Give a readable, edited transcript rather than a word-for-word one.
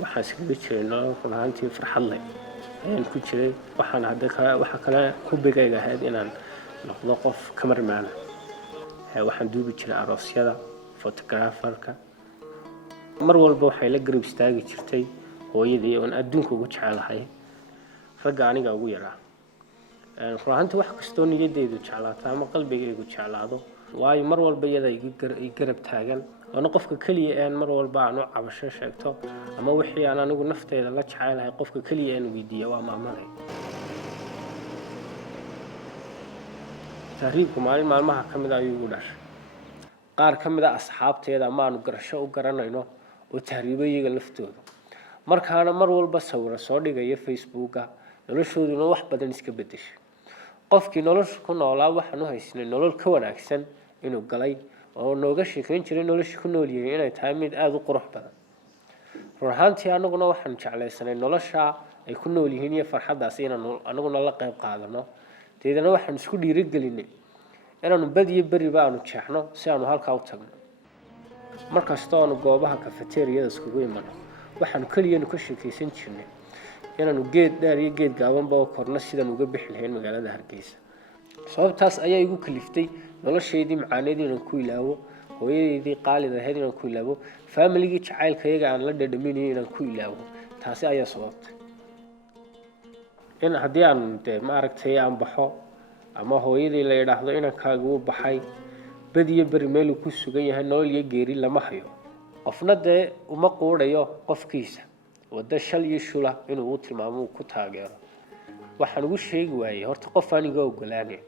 waxaan iskaga jiray nolol run ahaantii farxad leh ayaan ku jiray waxa kale hubigayga ahayd inaan noqdo qof kamarmaana waxaan duubi jiray aroosyada photographerka mar walba waxay la garab istaagi jirtay hooyadii oon adduunka ugu jecelahay ragga aniga ugu yaraa run ahaantii wax kastoo niyadeydu jeclaato ama qalbigaygu jeclaado waayo mar walba iyada i garab taagan أنا قفك كلية أن مرة والباع عبشة شكته أما وحي أنا نقول نفتي إذا لا تشعل هاي قفك كلية أن ويديه وما عمله تهريبكم على ما كم ذا يقولش قار كم ذا أصحاب تيدا ما نقرشه وقرنا إنه وتهريبه يقلفتوه مرة أنا مرة والبس صورة صوري جاي فيسبوك نلشوا إنه واحد بدل نسكبتش قفك نلش كنا على واحد نهيسن نلول كون أحسن إنه قلي oo nooga sheekayn jiray nolosha ku nool yahay inay tahay mid aad u qurux badan ruuxantii anaguna waxaan jeclaysanay nolosha ay ku nool yihiin iyo farxadaas inaan anaguna la qayb qaadano teedana waxaan isku dhiirigelinay inaanu badiyo bariba aanu jeexno si aanu halka u tagno markastoo aanu goobaha cafeteria iskugu imano waxaan kaliya ka sheekaysan jirnay inaanu geed dheer iyo geed gaaban baa korna sidaan uga bixi lahayn magaalada Hargeysa sababtaas ayaa igu kaliftay nolosheedii macaaneedii inaan ku ilaawo hooyadeedii qaalida ahayd inaan ku ilaawo family-gii jacaylkayga aan la dhadhaminay inaan ku ilaawo taasi ayaa sababtay in haddii aan ma aragtay aan baxo ama hooyadii la yiraahdo inankaaga uu baxay badiyo bari meel uu ku sugan yahay nolol iyo geeri lama hayo qofna dee uma quudhayo qofkiisa wada shal iyo shula inuu u tilmaamo ku taageero waxaan ugu sheegi waayay horta qof aniga ogolaanay